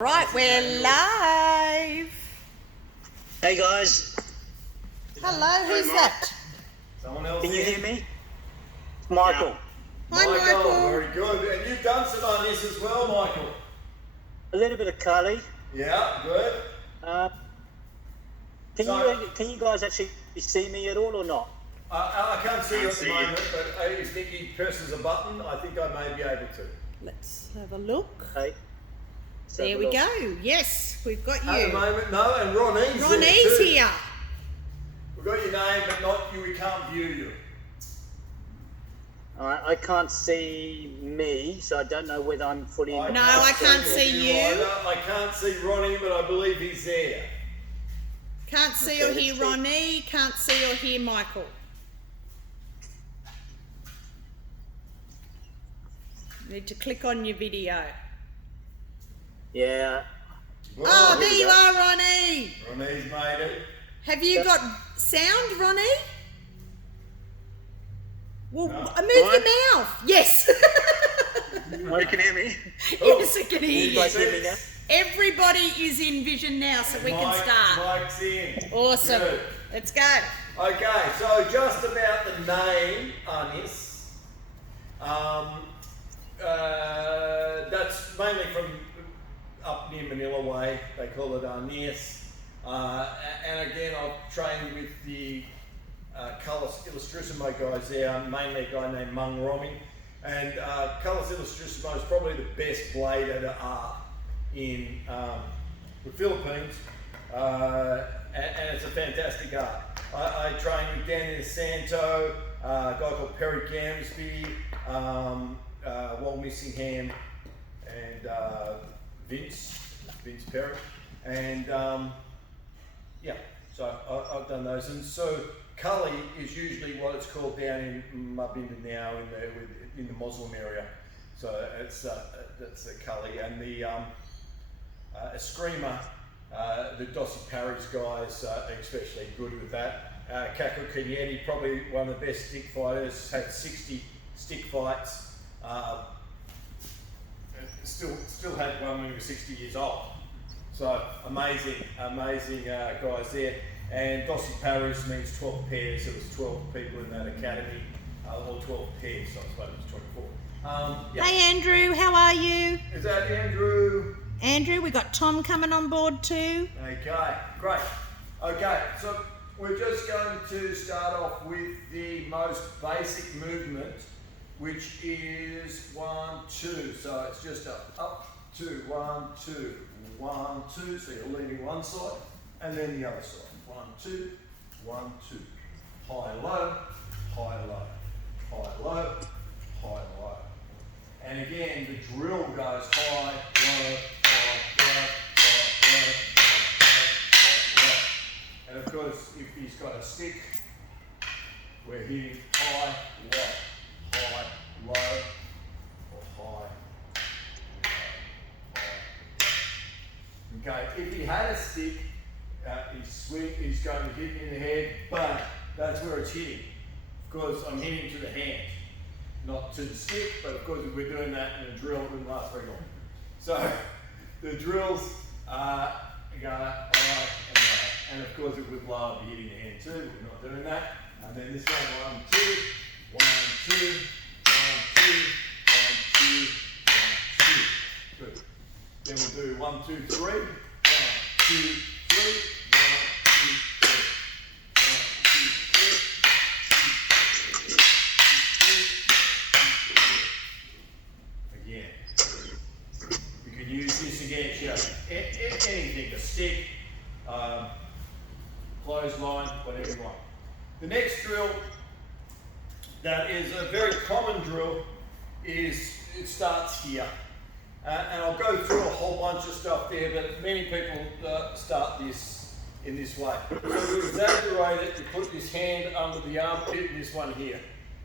Right, we're live. Hey guys, Hello, who's that? Someone else. can you hear me? Michael. Hi, Michael. Very good. And you've done some Arnis as well, Michael. A little bit of Carly. Yeah, good. Can you guys actually see me at all or not? I can't see you at the moment, but if Nicky presses a button, I think I may be able to. Let's have a look. Hey. There we go. Yes, we've got At the you. moment, no, and Ronnie's Ronnie's here. We've got your name, but not you. We can't view you. Alright, I can't see me, so I don't know whether I'm fully in. No, I can't see you. I can't see Ronnie, but I believe he's there. Can't see or hear Ronnie. Can't see or hear Michael. Need to click on your video. Yeah. Oh, there here you we go. are, Ronnie. Ronnie's made it. Have you got sound, Ronnie? Well, No. move your mouth. Yes. You can hear me? Yes, I can Can hear you you. guys hear me now? Everybody is in vision now, so we can start. Mike's in. Awesome. Good. Let's go. Okay, so just about the name, Arnis. That's mainly from up near Manila Way. They call it Arnis. And again, I've trained with the Colours Illustrissimo guys there, mainly a guy named Mung Romy. And Colours Illustrissimo is probably the best blade out of art in the Philippines. And it's a fantastic art. I train with Danny Santo, a guy called Perry Gamsby, Wal Missingham, and Vince Perry. And yeah, so I've done those. And so Cully is usually what it's called down in Mabinda now in the Muslim area. So it's that's the Cully. And the Eskrima, the Dossi Parry's guys are especially good with that. Kako Kenyeti, probably one of the best stick fighters, had 60 stick fights. Still had one when he was 60 years old. So amazing guys there. And Dossi Parry's means 12 pairs. There was 12 people in that academy, or 12 pairs, so I suppose it was 24. Yeah. Hey, Andrew, how are you? Is that Andrew? Andrew, we got Tom coming on board too. Okay, great. Okay, so we're just going to start off with the most basic movement, which is 1, 2. So it's just a up, 2, 1, 2, 1, 2. So you're leaving one side and then the other side. 1, 2, 1, 2. High, low, high, low, high, low, high, low. And again, the drill goes high, low, high, low, high, low, high, low. And of course, if he's got a stick, we're hitting high, low, high, low, or high, low, high. Okay, if he had a stick, he's going to hit me in the head, but that's where it's hitting. Of course, I'm hitting to the hand, not to the stick, but of course if we're doing that in a drill, it wouldn't last very long. So the drills are going up, right, and of course it would low, be hitting the hand too, we're not doing that. And then this one, 1, 2, 1, 2, 1, 2, 1, 2, 1, 2. Good. Then we'll do 1, 2, 3, 1, 2, 3, 1, 2, 3. 'Anything, a stick, clothesline, whatever you want. The next drill that is a very common drill is it starts here. And I'll go through a whole bunch of stuff there, but many people start this in this way. So to exaggerate it, you put this hand under the armpit and this one here.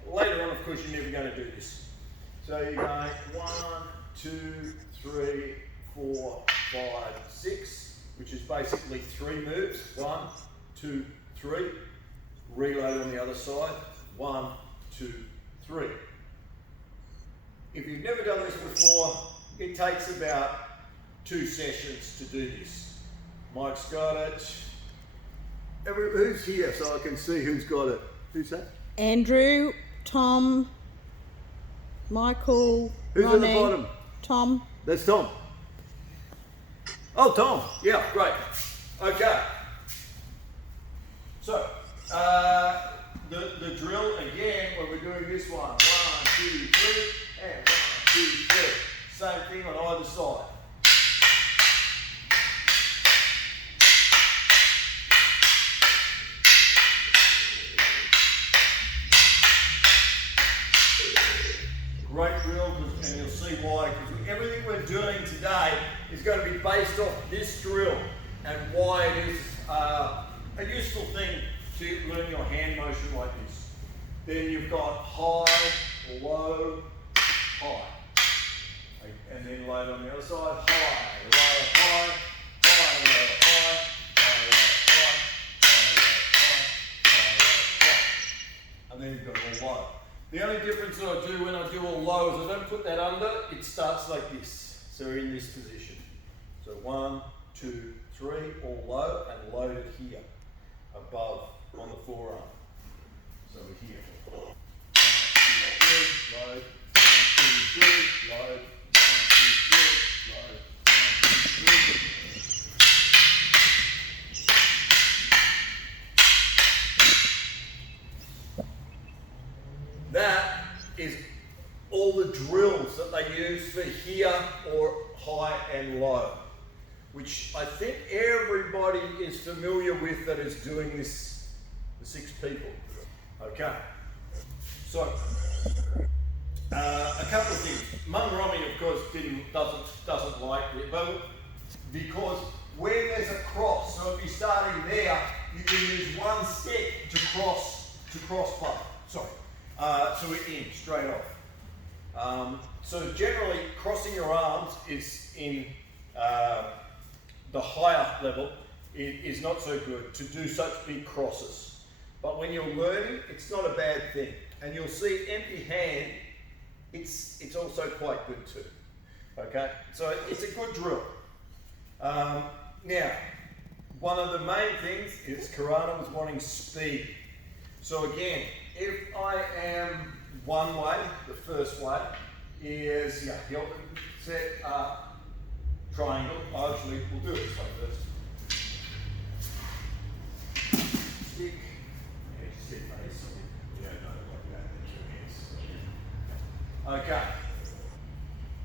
Later on, of course, you're never going to do this. So you're going 1, 2, 3, 4, 5, 6, which is basically 3 moves. 1, 2, 3. Reload on the other side. 1, 2, 3. If you've never done this before, it takes about 2 sessions to do this. Mike's got it. Who's here so I can see who's got it? Who's that? Andrew, Tom, Michael, Who's Ronnie, at the bottom? Tom. That's Tom. Oh, Tom. Yeah, great. Okay. So, the drill again when we're doing this one. 1, 2, 3, and 1, 2, 3. Same thing on either side. Great drill, and you'll see why, because everything we're doing today is going to be based off this drill and why it is a useful thing to learn your hand motion like this. Then you've got high, low, high. And then load on the other side, high, low, high, high, low, high, high, low, high, high, low, high, high, low, high. And then you've got all low. The only difference that I do when I do all low is I don't put that under, it starts like this. So we're in this position. So 1, 2, 3, all low, and load it here, above, on the forearm. So we're here. 1, 2, 3, load, 1, 2, 3, load, 1, 2, 3, load, 1, 2, 3. That is all the drills that they use for here or high and low, which I think everybody is familiar with that is doing this, the 6 people. Okay, so a couple of things. Mum Romy, of course, doesn't like it, but because where there's a cross, so if you're starting there, you can use one stick to cross both. Sorry. So we're in straight off. So generally, crossing your arms is in the higher level. It is not so good to do such big crosses. But when you're learning, it's not a bad thing. And you'll see empty hand, it's also quite good too. Okay, so it's a good drill. Now, one of the main things is Karana was wanting speed. So again, if I am one way, the first way is, heel set up, triangle. Actually, we'll do it this way first. Stick, sit face. You don't know like that, then 2 hands. Okay.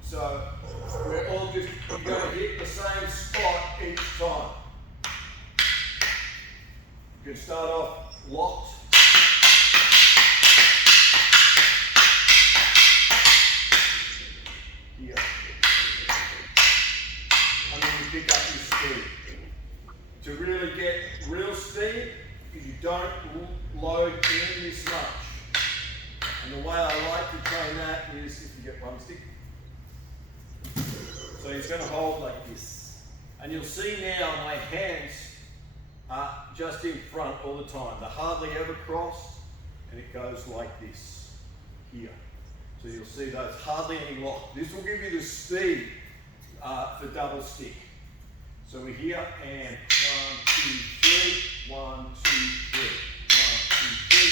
So, we're all just, you're going to hit the same spot each time. You can start off locked. Here. And then you pick up your speed. To really get real speed, you don't load in this much. And the way I like to train that is if you get one stick. So he's going to hold like this. And you'll see now my hands are just in front all the time. They hardly ever cross, and it goes like this here. So you'll see those hardly any lock. This will give you the speed for double stick. So we're here and 1, 2, 3, 1, 2, 3, 1, 2, 3.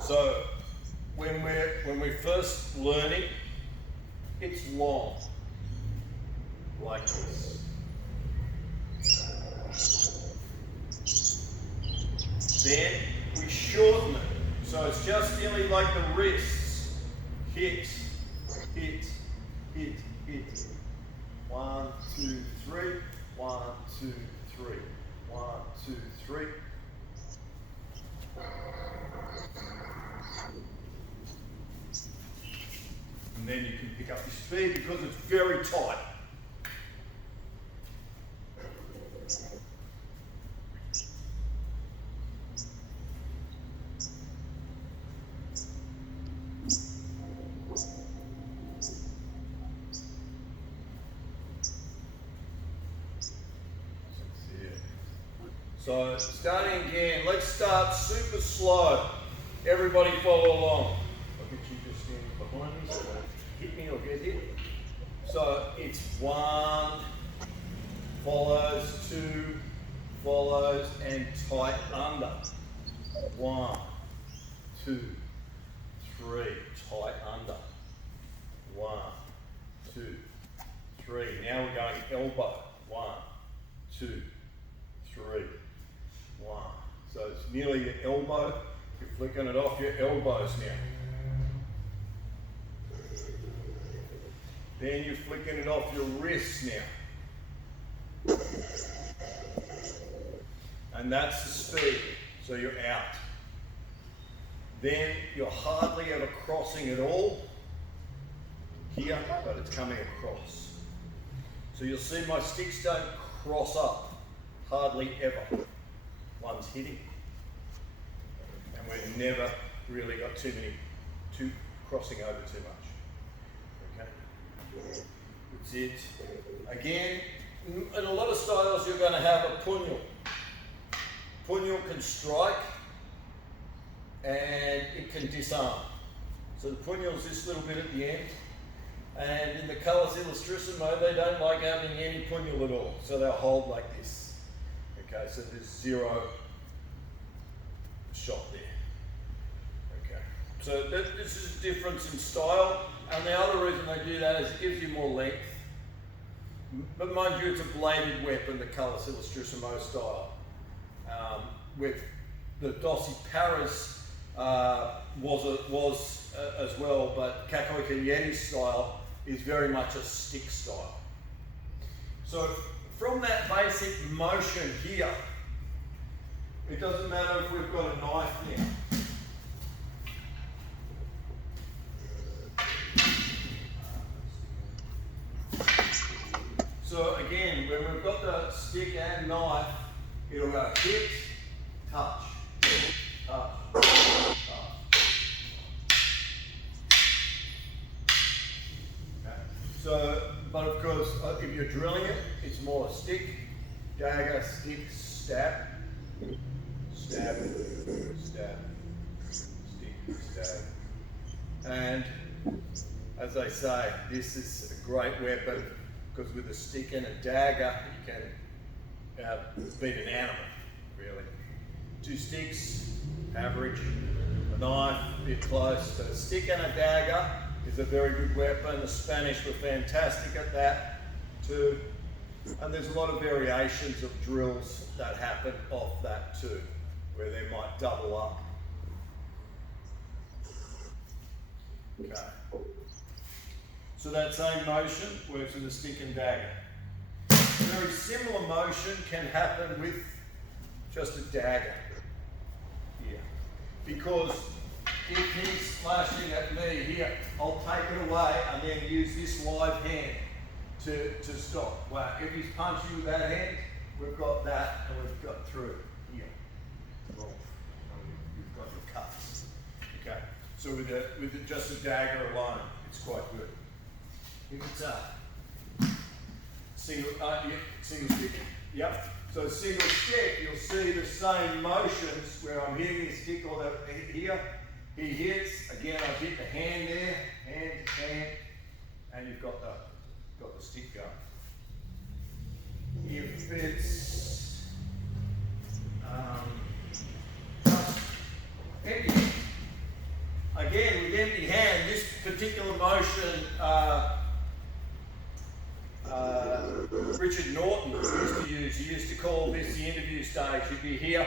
So when we're first learning, it's long, like this. Then we shorten it, so it's just nearly like the wrists. Hit, hit, hit, hit. 1, 2, 3. 1, 2, 3. 1, 2, 3. And then you can pick up your speed because it's very tight. So starting again, let's start super slow. Everybody follow along. I'll get you just standing behind me so don't hit me or get hit. So it's 1, follows, 2, follows, and tight under. 1, 2, 3, tight under. 1, 2, 3. Now we're going elbow. 1, 2, 3, 1. So it's nearly your elbow. You're flicking it off your elbows now. Then you're flicking it off your wrists now. And that's the speed. So you're out. Then you're hardly ever crossing at all here, but it's coming across. So you'll see my sticks don't cross up, hardly ever. One's hitting. And we've never really got too crossing over too much. Okay, that's it. Again, in a lot of styles you're going to have a puño. Puño can strike and it can disarm. So the puño is this little bit at the end. And in the Colors Illustrissimo, they don't like having any puño at all. So they'll hold like this. Okay, so there's 0 shot there. Okay, so this is a difference in style. And the other reason they do that is it gives you more length. But mind you, it's a bladed weapon, the Colors Illustrissimo style. With the Dossi Paris was as well, but Cacoica Yeti style is very much a stick style. So from that basic motion here, it doesn't matter if we've got a knife now. So again, when we've got the stick and knife, it'll go hit, touch, touch, touch. Okay. So, but of course, if you're drilling it, it's more stick, dagger, stick, stab, stab, stab, stick, stab. And as I say, this is a great weapon because with a stick and a dagger, you can beat an animal, really. 2 sticks, average, a knife, a bit close, but a stick and a dagger is a very good weapon. The Spanish were fantastic at that too. And there's a lot of variations of drills that happen off that too, where they might double up. Okay. So that same motion works with a stick and dagger. Very similar motion can happen with just a dagger here. Because if he's slashing at me here, I'll take it away and then use this live hand to stop. Wow, if he's punching with that hand, we've got that and we've got through here. Well, you've got your cuts. Okay, so with just a dagger alone, it's quite good. If it's single stick. Yep. So single stick, you'll see the same motions where I'm hitting the stick or here. He hits, again I hit the hand there, hand, and you've got the stick going. If it's just empty, again with empty hand, this particular motion Richard Norton used to use. He used to call this the interview stage. He'd be here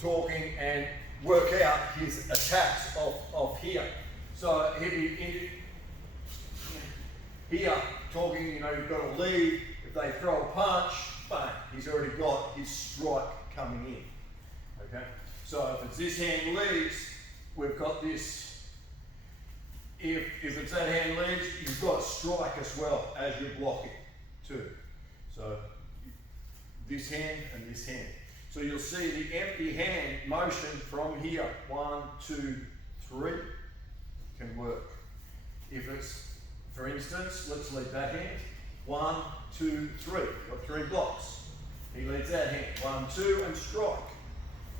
talking and work out his attacks off here. So he'd be here talking, you know, you've got to lead. If they throw a punch, bang, he's already got his strike coming in. Okay? So if it's this hand leads, we've got this. If it's that hand leads, you've got a strike as well as you're blocking too. So this hand and this hand. So you'll see the empty hand motion from here, 1, 2, 3, can work. If it's, for instance, let's leave that hand, 1, 2, 3. You've got 3 blocks. He leads that hand, 1, 2, and strike.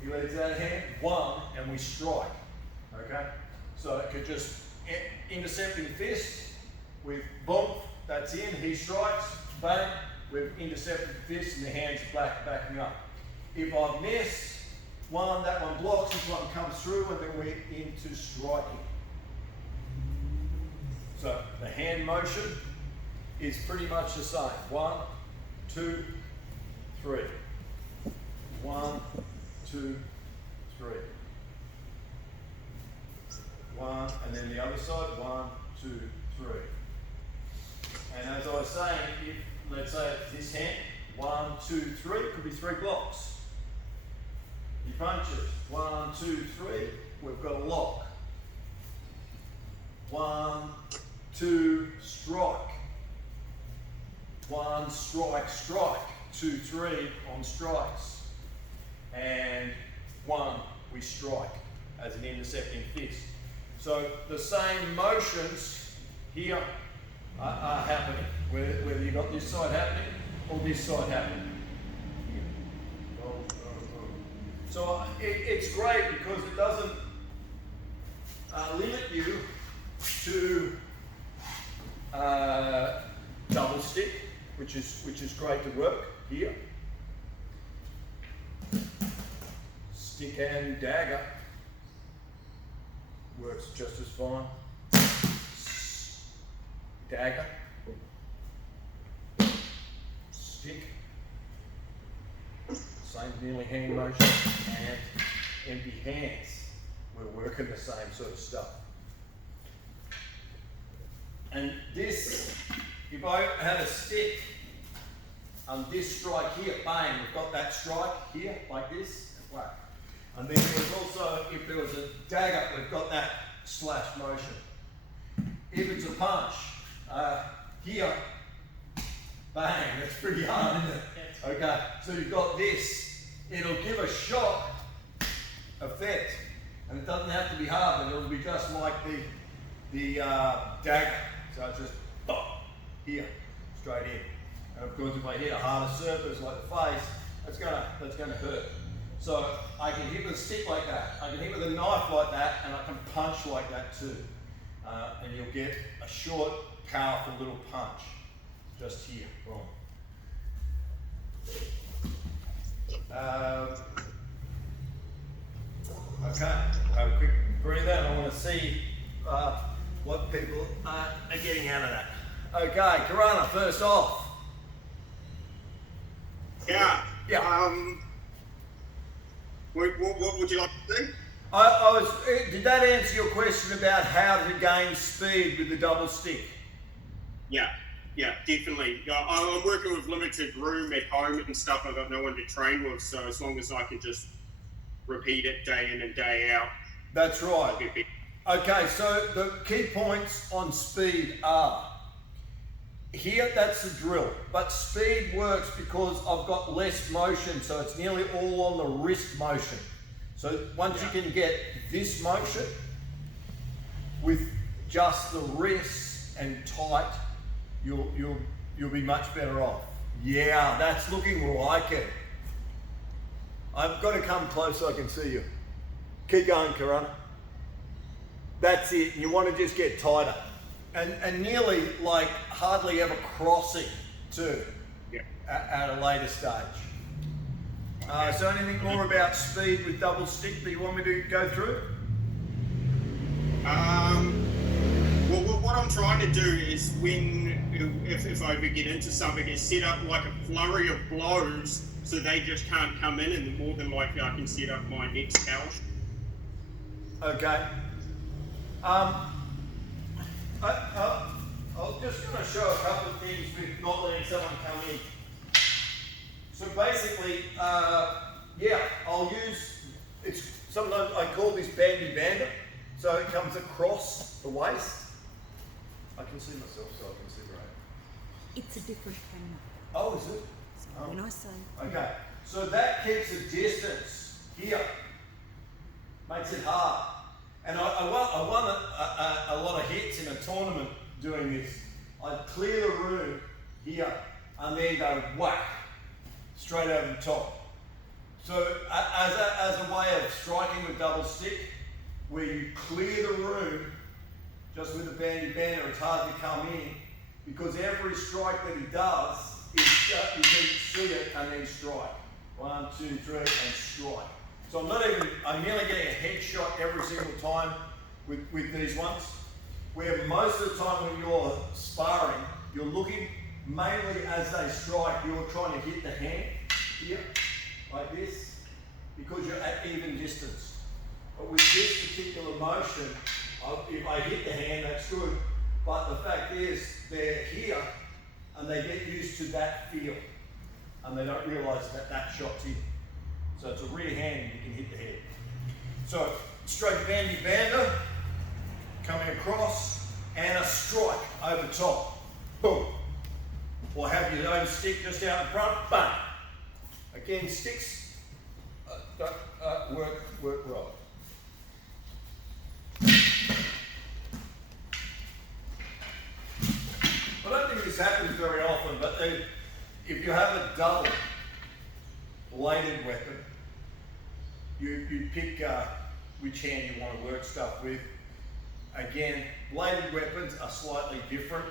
He leads that hand, 1, and we strike. Okay? So it could just intercepting fist with boom, that's in, he strikes, bang, we've intercepted the fist and the hands are backing up. If I've missed one, that one blocks, this one comes through, and then we're into striking. So the hand motion is pretty much the same. 1, 2, 3. 1, 2, 3. 1, and then the other side, 1, 2, 3. And as I was saying, if, let's say it's this hand, 1, 2, 3, could be 3 blocks. He punches, 1, 2, 3, we've got a lock. 1, 2, strike. 1, strike, strike. 2, 3 on strikes. And 1, we strike as an intercepting fist. So the same motions here are happening, whether you've got this side happening or this side happening. So it's great because it doesn't limit you to double stick, which is great to work here. Stick and dagger works just as fine. Dagger, stick, same nearly hand motion, and empty hands. We're working the same sort of stuff. And this, if I had a stick on this strike here, bang, we've got that strike here, like this, and whack. And then there's also, if there was a dagger, we've got that slash motion. If it's a punch, here, bang, that's pretty hard, isn't it? Okay, so you've got this, it'll give a shock effect, and it doesn't have to be hard, but it'll be just like the dagger. So it's just, here, straight in. And of course, if I hit a harder surface like the face, that's gonna hurt. So I can hit with a stick like that, I can hit with a knife like that, and I can punch like that too. And you'll get a short, powerful little punch just here. Boom. Okay, have a quick breather, and I want to see what people are getting out of that. Okay, Karana, first off. Yeah. Yeah. What would you like to see? Did that answer your question about how to gain speed with the double stick? Yeah, definitely. I'm working with limited room at home and stuff. I've got no one to train with, so as long as I can just repeat it day in and day out. That's right. Okay, so the key points on speed are, here that's the drill, but speed works because I've got less motion, so it's nearly all on the wrist motion. So once you can get this motion with just the wrist and tight, you'll be much better off. Yeah, that's looking like it. I've got to come close so I can see you. Keep going, Karana. That's it. You want to just get tighter. And nearly like hardly ever crossing too at a later stage. So anything more about speed with double stick that you want me to go through? Well, what I'm trying to do is if I ever get into something, is set up like a flurry of blows so they just can't come in, and more than likely I can set up my next house. Okay. I'm just going to show a couple of things with not letting someone come in. So basically, I'll use, sometimes I call this bandy bander, so it comes across the waist. I can see myself, so I can see right. It's a different camera. Oh, is it? So when I say... Okay, so that keeps a distance here, makes it hard. And I won a lot of hits in a tournament doing this. I'd clear the room here and then go whack. straight over the top. So as a way of striking with double stick, where you clear the room, just with a bandy bander, it's hard to come in, because every strike that he does is you can see it and then strike. 1, 2, 3, and strike. So I'm nearly getting a headshot every single time with these ones, where most of the time when you're sparring, you're looking mainly as they strike, you're trying to hit the hand here, like this, because you're at even distance. But with this particular motion, if I hit the hand, that's good. But the fact is, they're here, and they get used to that feel, and they don't realise that that shot's in. So it's a rear hand, and you can hit the head. So straight bandy bander, coming across, and a strike over top. Boom. Or have your own stick just out in front, bang. Again, sticks work well. I don't think this happens very often, but if you have a double bladed weapon, you pick which hand you want to work stuff with. Again, bladed weapons are slightly different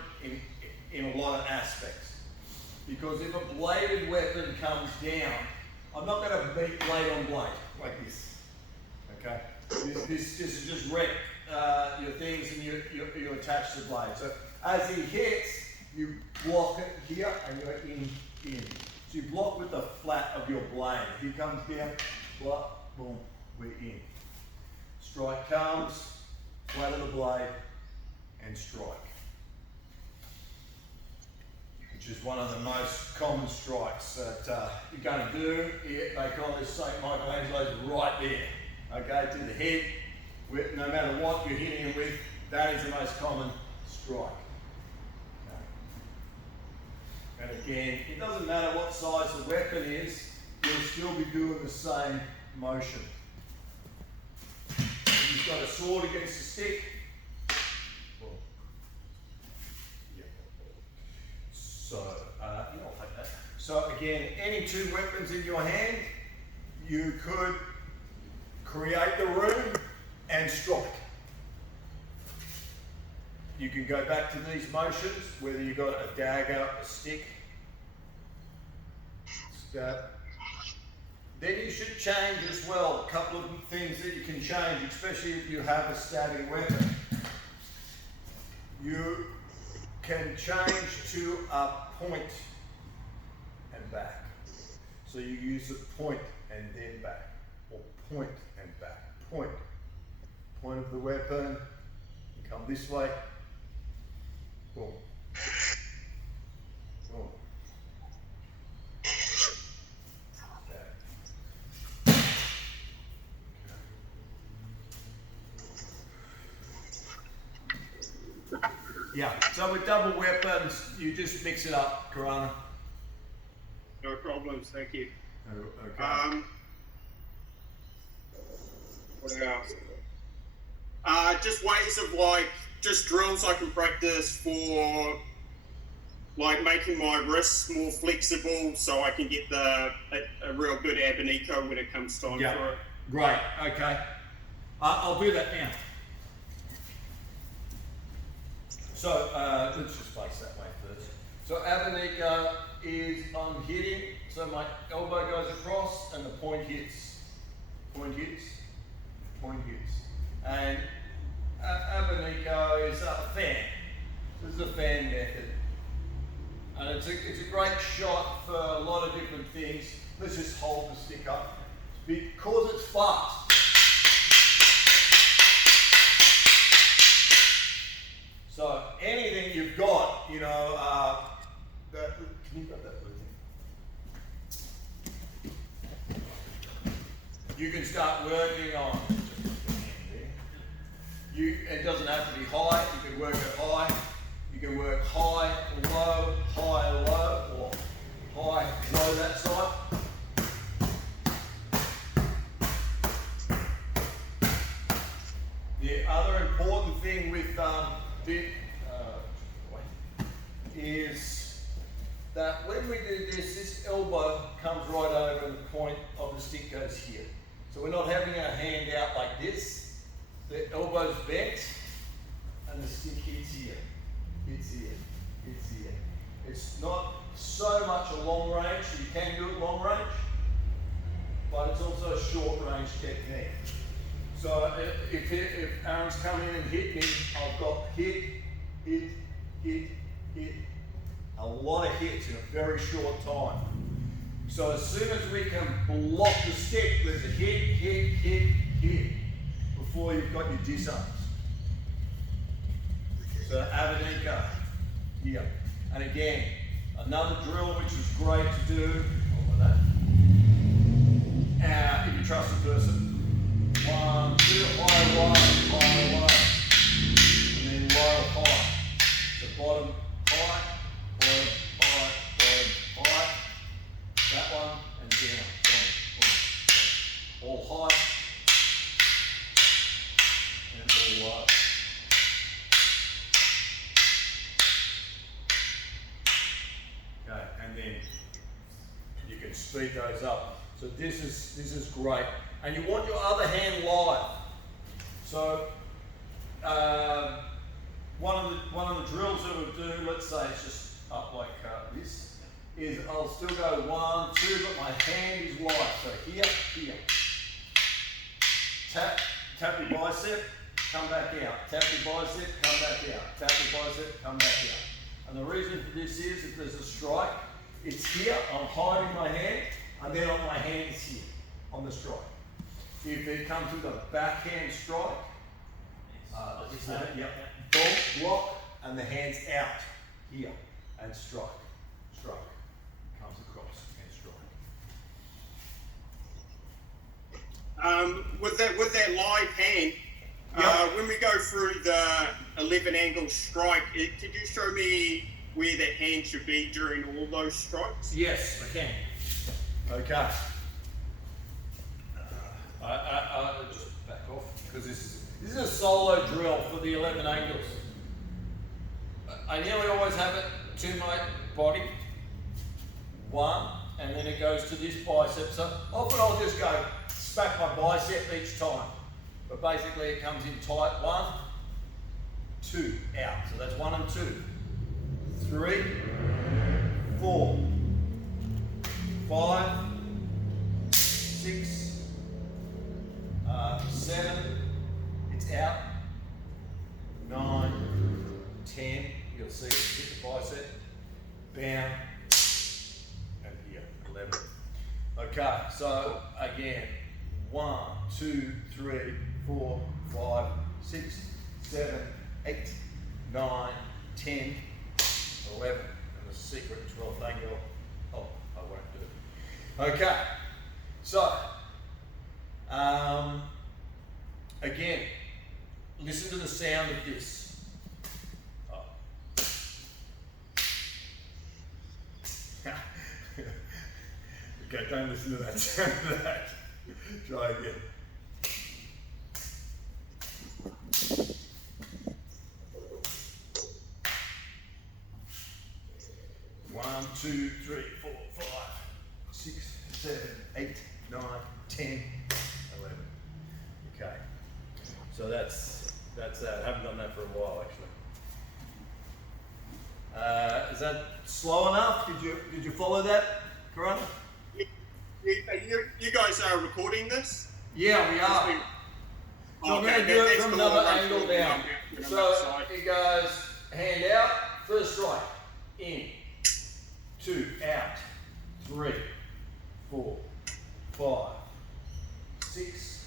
in a lot of aspects. Because if a bladed weapon comes down, I'm not going to beat blade on blade like this. Okay? This is just wreck your things and you attach the blade. So as he hits, you block it here and you're in. So you block with the flat of your blade. If he comes down, block, boom, we're in. Strike comes, flat of the blade, and strike. Which is one of the most common strikes that you're going to do. They call this St. Michelangelo's right there. Okay, to the head. No matter what you're hitting him with, that is the most common strike. And again, it doesn't matter what size the weapon is, you'll still be doing the same motion. If you've got a sword against a stick, well, yeah. So, I'll take that. So again, any two weapons in your hand, you could create the room and strike. You can go back to these motions, whether you've got a dagger, a stick, stab. Then you should change as well, a couple of things that you can change, especially if you have a stabbing weapon. You can change to a point and back. So you use a point and then back, or point and back, point. Point of the weapon, come this way, boom. Boom. Yeah, so with double weapons, you just mix it up, Karana. No problems, thank you. Okay. What else? Just ways of just drills I can practice for making my wrists more flexible so I can get a real good abanico when it comes time for it. Great, okay. I'll do that now. So let's just face that way first. So abanico is I'm hitting, so my elbow goes across and the point hits, point hits, point hits. And abanico is a fan. This is a fan method. And it's a great shot for a lot of different things. Let's just hold the stick up. Because it's fast. So anything you've got, can you grab that blue thing? You can start working on. It doesn't have to be high. You can work it high. You can work high, low, or high, low that side. The other important thing with is that when we do this, this elbow comes right over and the point of the stick goes here. So we're not having our hand out like this. The elbow's bent and the stick hits here, hits here, hits here. It's not so much a long range, so you can do it long range, but it's also a short range technique. So if Aaron's come in and hit me, I've got hit, hit, hit, hit. A lot of hits in a very short time. So as soon as we can block the stick, there's a hit, hit, hit, hit, before you've got your disarms. So Avadinka here. And again, another drill which is great to do. If you trust the person. 1, 2, high, low, high, low. And then low, high. So bottom, high, bottom, high, bottom, high. That one, and down, boom, boom, boom. All high, and all low. Okay, and then you can speed those up. So this is great. And you want your other hand live. So one of the drills that we'll do, let's say it's just up like this, is I'll still go 1, 2, but my hand is live. So here, here. Tap your bicep, come back out. Tap your bicep, come back out. Tap your bicep, come back out. And the reason for this is if there's a strike, it's here, I'm hiding my hand, and then my hand is here on the strike. If it comes with a backhand strike, don't block, and the hand's out here, and strike, comes across and strike. With that live hand, when we go through the 11 angle strike, could you show me where that hand should be during all those strikes? Yes, I can. Okay. I just back off because this is a solo drill for the 11 angles. I nearly always have it to my body, 1, and then it goes to this bicep. So often I'll just go smack my bicep each time, but basically it comes in tight. 1, 2, out. So that's 1 and 2, 3, 4, 5, 6. 7, it's out. 9, 10, you'll see it hit the bicep, bam, and here, 11. Okay, so again, 1, 2, 3, 4, 5, 6, 7, 8, 9, 10, 11, and the secret 12th angle, I won't do it. Okay, so, again, listen to the sound of this. Oh. Okay, don't listen to that sound of that. Try again. One, 2, 3, 4, 5, 6, 7, 8, 9, 10, 11. Okay. So that's that. I haven't done that for a while actually. Is that slow enough? Did you follow that, Corona? You guys are recording this? Yeah, we are. So I'm going to do it from another angle down. So it goes hand out, first strike, in, 2, out, 3, 4, 5, 6,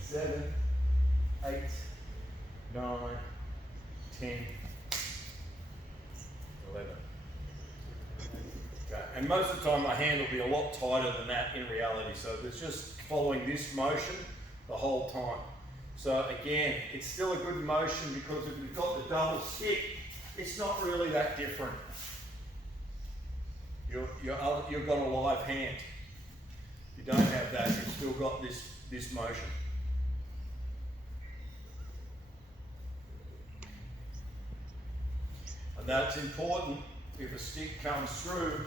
7, 8, 9, 10, 11. Okay. And most of the time my hand will be a lot tighter than that in reality, so it's just following this motion the whole time. So again, it's still a good motion because if you've got the double stick, it's not really that different. You've got a live hand. If you don't have that, you've still got this motion. And that's important if a stick comes through,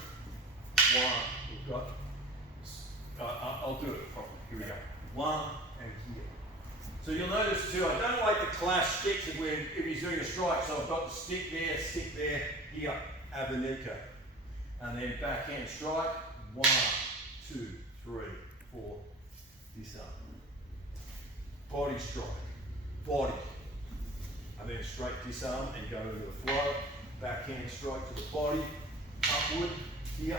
one, we've got, I'll do it properly, here we go. One and here. So you'll notice too, I don't like to clash sticks if he's doing a strike, so I've got the stick there, here, Abanico. And then backhand strike, 1, 2, 3, 4, this up. Body strike, body. And then straight disarm and go into the flow. Backhand strike to the body, upward, here,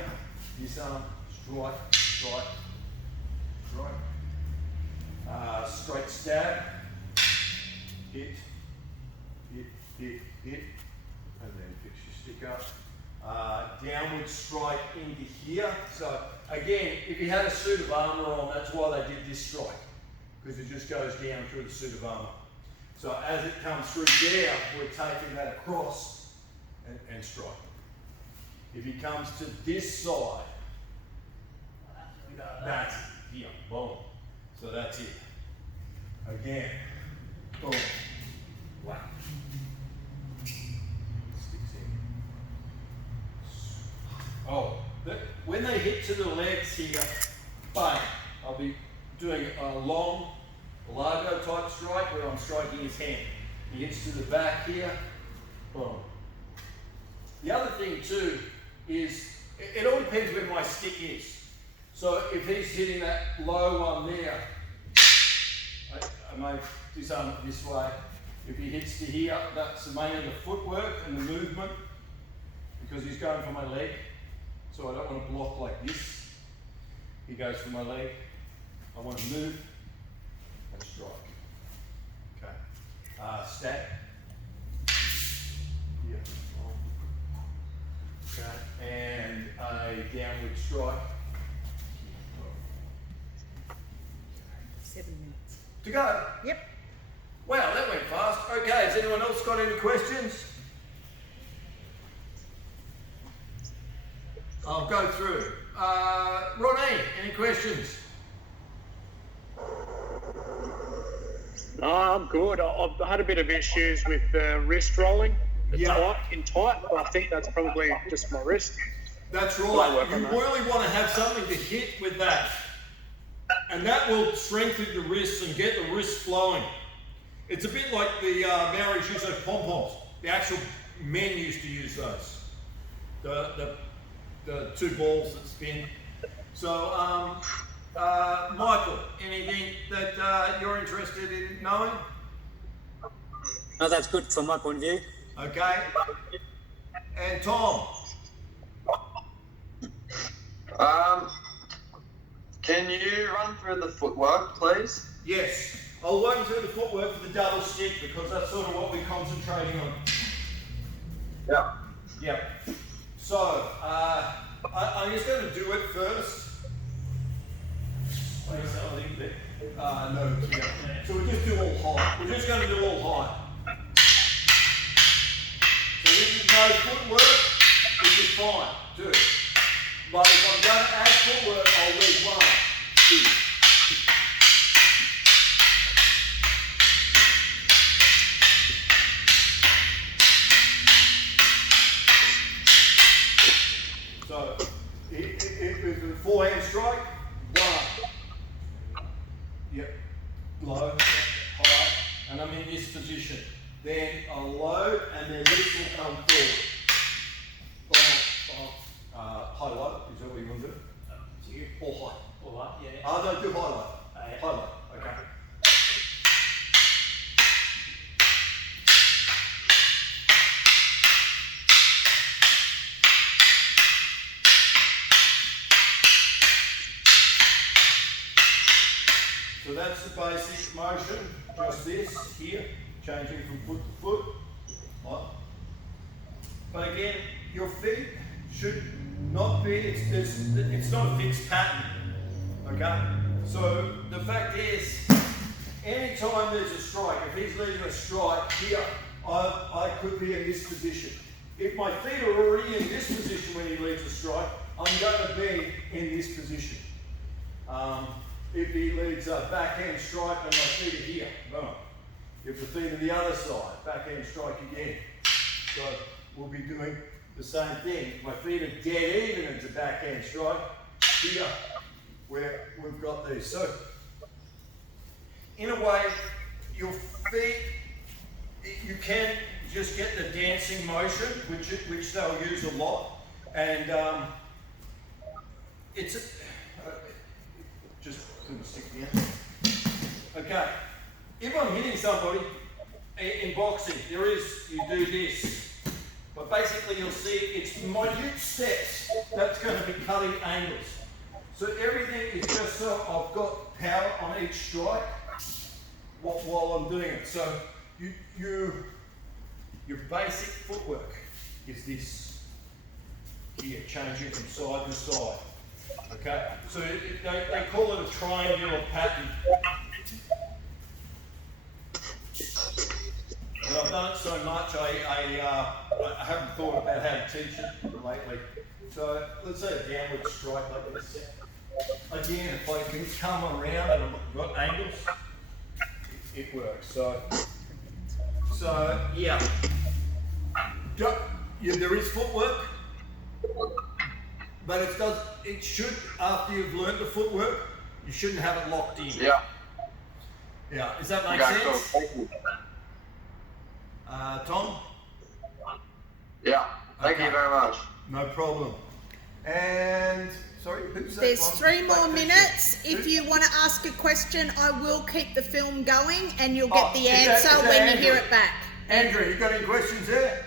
disarm, strike, strike, strike. Straight stab, hit, hit, hit, hit, and then fix your stick up. Downward strike into here. So again, if you had a suit of armour on, that's why they did this strike, because it just goes down through the suit of armour. So as it comes through there, we're taking that across and strike. If he comes to this side, that's here, boom. So that's it. Again, boom, whack. Sticks in. Oh, when they hit to the legs here, bang, I'll be doing a long largo type strike where I'm striking his hand. He hits to the back here, boom. The other thing too is, it all depends where my stick is. So if he's hitting that low one there, I may disarm it this way. If he hits to here, that's mainly the footwork and the movement, because he's going for my leg. So I don't want to block like this. He goes for my leg. I want to move and strike. Okay. Stack. Yeah. Okay. And a downward strike. 7 minutes. To go. Yep. Wow, that went fast. Okay, has anyone else got any questions? I'll go through. Ronnie, any questions? No, I'm good. I've had a bit of issues with wrist rolling. Tight, but I think that's probably just my wrist. That's right. You really want to have something to hit with that. And that will strengthen your wrists and get the wrists flowing. It's a bit like the Maoris use those pom-poms. The actual men used to use those. The two balls that spin. So, Michael, anything that you're interested in knowing? No, that's good from my point of view. Okay. And Tom? Can you run through the footwork, please? Yes. I'll run through the footwork for the double stick because that's sort of what we're concentrating on. Yeah. Yep. So, I'm just going to do it first. No, yeah. So we'll just do all high. We're just going to do all high. So this is no footwork, which is fine, do it. But if I'm going to add footwork, I'll leave 1, 2. So, if it's a forehand strike, 1. Yep. Low, high, and I'm in this position. Then I'll load, and then this will come forward. High low, is that what you want to do? To you. Or high. Or high, yeah. No, do high low. High low, okay. So that's the basic motion, just this here, changing from foot to foot. But again, your feet should not be, it's not a fixed pattern, okay? So the fact is, anytime there's a strike, if he's leading a strike here, I could be in this position. If my feet are already in this position when he leads a strike, I'm going to be in this position. If he leads a backhand strike and my feet are here, boom. If the feet are the other side, backhand strike again. So we'll be doing the same thing. My feet are dead even into backhand strike. Here, where we've got these. So, in a way, your feet, you can just get the dancing motion, which they'll use a lot, and it's just put the stick down. Okay, if I'm hitting somebody in boxing, you do this, but basically you'll see it's minute steps that's going to be cutting angles. So everything is just so I've got power on each strike while I'm doing it. So your basic footwork is this here, changing from side to side. Okay, so they call it a triangular pattern. And I've done it so much, I haven't thought about how to teach it lately. So let's say a downward strike like this. Again, if I can come around and I've got angles, it works. So yeah. There is footwork, but it should, after you've learned the footwork, you shouldn't have it locked in. Yeah. Yeah, does that make Okay, sense? cool. Thank you. Tom? Yeah. Thank you very much. No problem. And sorry, who's that? There's one? 3 more Who's- minutes. If who- you want to ask a question, I will keep the film going and you'll get the is that- answer is that when you hear Andrew? it back. Andrew, you got any questions there?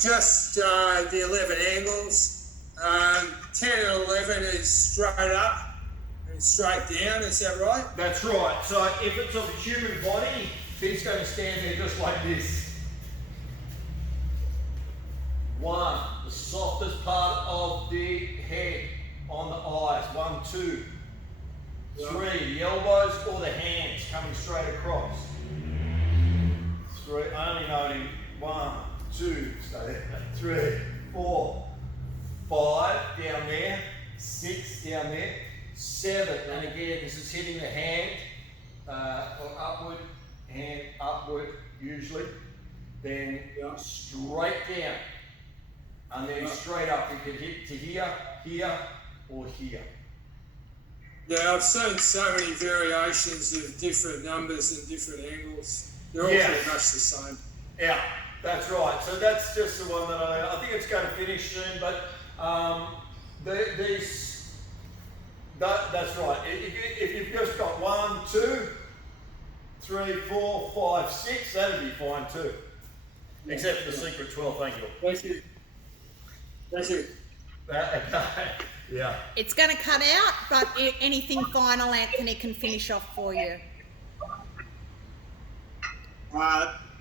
Just the 11 angles. 10 and 11 is straight up and straight down, is that right? That's right. So if it's of a human body, he's going to stand there just like this. 1, the softest part of the head on the eyes. 1, 2, 3, the elbows or the hands coming straight across. 3, only noting 1, 2, stay there. 3, 4, 5 down there, 6 down there, 7, and again this is hitting the hand or upward, hand upward usually, then straight down, and then straight up. You can hit to here, here, or here. Yeah, I've seen so many variations of different numbers and different angles. They're all Yeah. pretty much the same. Yeah, that's right. So that's just the one that I think it's going to finish soon, but that's right. If you've just got 1, 2, 3, 4, 5, 6, that'd be fine too. Except for the secret 12th angle. Thank you. Thank you. Okay. Yeah. It's going to cut out, but anything final, Anthony can finish off for you.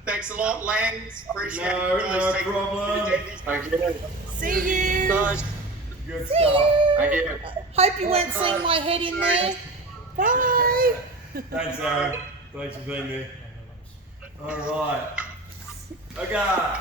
Thanks a lot, Langs. Appreciate it. No Really taking problem. the time to do this. Thank you. See you. Guys, Good See stuff. you. thank you. Hope you weren't seeing my head in there. Bye. Thanks, Aaron. Thanks for being there. All right. Okay.